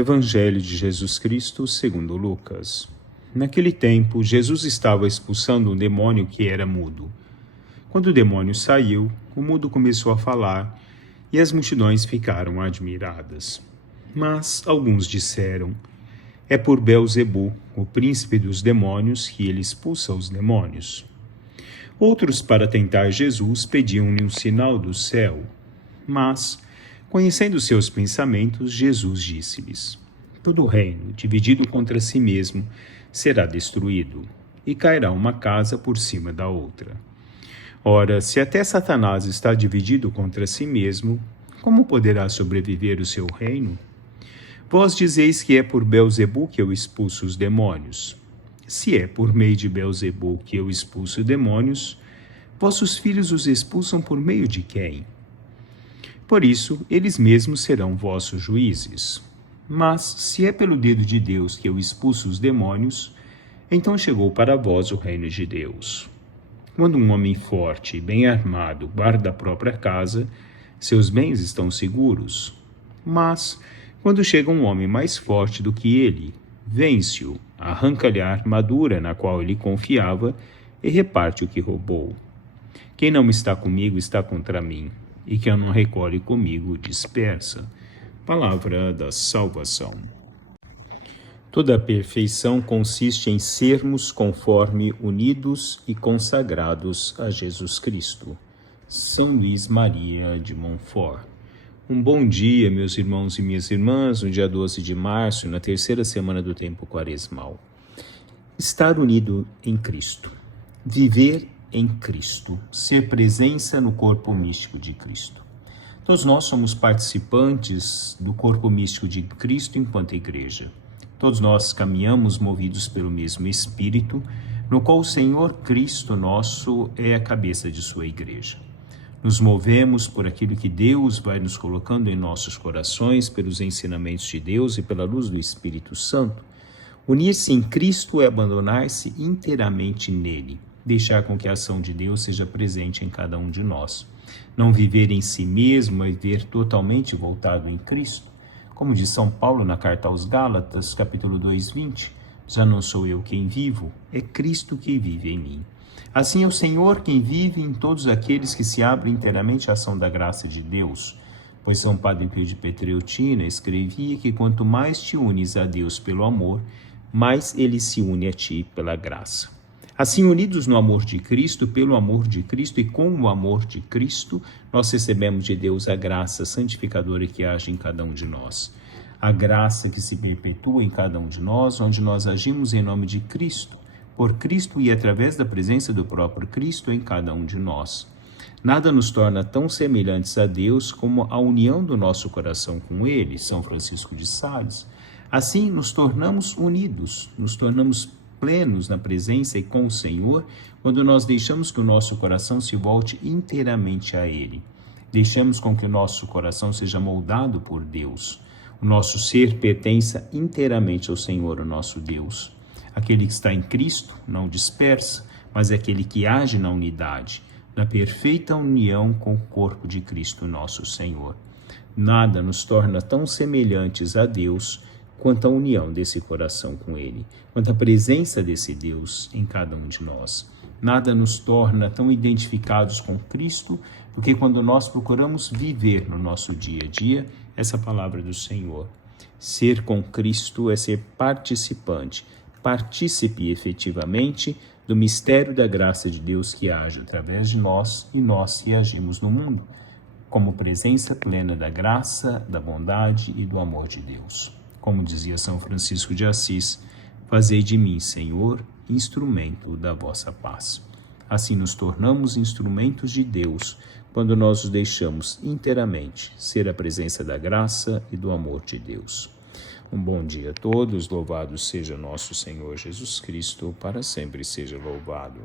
Evangelho de Jesus Cristo segundo Lucas. Naquele tempo, Jesus estava expulsando um demônio que era mudo. Quando o demônio saiu, o mudo começou a falar e as multidões ficaram admiradas. Mas alguns disseram: é por Beelzebu, o príncipe dos demônios, que ele expulsa os demônios. Outros, para tentar Jesus, pediam-lhe um sinal do céu. Mas, conhecendo seus pensamentos, Jesus disse-lhes: todo reino dividido contra si mesmo será destruído, e cairá uma casa por cima da outra. Ora, se até Satanás está dividido contra si mesmo, como poderá sobreviver o seu reino? Vós dizeis que é por Beelzebu que eu expulso os demônios. Se é por meio de Beelzebu que eu expulso demônios, vossos filhos os expulsam por meio de quem? Por isso, eles mesmos serão vossos juízes. Mas, se é pelo dedo de Deus que eu expulso os demônios, então chegou para vós o reino de Deus. Quando um homem forte e bem armado guarda a própria casa, seus bens estão seguros. Mas, quando chega um homem mais forte do que ele, vence-o, arranca-lhe a armadura na qual ele confiava e reparte o que roubou. Quem não está comigo está contra mim, e quem não recolhe comigo dispersa. Palavra da salvação. Toda a perfeição consiste em sermos conforme unidos e consagrados a Jesus Cristo. São Luís Maria de Montfort. Um bom dia, meus irmãos e minhas irmãs, no dia 12 de março, na terceira semana do tempo quaresmal. Estar unido em Cristo. Viver em Cristo. Ser presença no corpo místico de Cristo. Todos nós somos participantes do corpo místico de Cristo enquanto igreja. Todos nós caminhamos movidos pelo mesmo Espírito, no qual o Senhor Cristo nosso é a cabeça de sua igreja. Nos movemos por aquilo que Deus vai nos colocando em nossos corações, pelos ensinamentos de Deus e pela luz do Espírito Santo. Unir-se em Cristo é abandonar-se inteiramente nele, deixar com que a ação de Deus seja presente em cada um de nós. Não viver em si mesmo é viver totalmente voltado em Cristo. Como diz São Paulo na carta aos Gálatas, capítulo 2, 20, já não sou eu quem vivo, é Cristo que vive em mim. Assim é o Senhor quem vive em todos aqueles que se abrem inteiramente à ação da graça de Deus. Pois São Padre Pio de Petreutina escrevia que quanto mais te unes a Deus pelo amor, mais ele se une a ti pela graça. Assim, unidos no amor de Cristo, pelo amor de Cristo e com o amor de Cristo, nós recebemos de Deus a graça santificadora que age em cada um de nós. A graça que se perpetua em cada um de nós, onde nós agimos em nome de Cristo, por Cristo e através da presença do próprio Cristo em cada um de nós. Nada nos torna tão semelhantes a Deus como a união do nosso coração com Ele, São Francisco de Sales. Assim, nos tornamos unidos, nos tornamos plenos na presença e com o Senhor, quando nós deixamos que o nosso coração se volte inteiramente a Ele. Deixamos com que o nosso coração seja moldado por Deus. O nosso ser pertença inteiramente ao Senhor, o nosso Deus. Aquele que está em Cristo não dispersa, mas é aquele que age na unidade, na perfeita união com o corpo de Cristo, nosso Senhor. Nada nos torna tão semelhantes a Deus quanto a união desse coração com Ele, quanto a presença desse Deus em cada um de nós. Nada nos torna tão identificados com Cristo do que quando nós procuramos viver no nosso dia a dia essa palavra do Senhor. Ser com Cristo é ser participante, partícipe efetivamente do mistério da graça de Deus que age através de nós e nós que agimos no mundo, como presença plena da graça, da bondade e do amor de Deus. Como dizia São Francisco de Assis, fazei de mim, Senhor, instrumento da vossa paz. Assim nos tornamos instrumentos de Deus, quando nós os deixamos inteiramente ser a presença da graça e do amor de Deus. Um bom dia a todos, louvado seja nosso Senhor Jesus Cristo, para sempre seja louvado.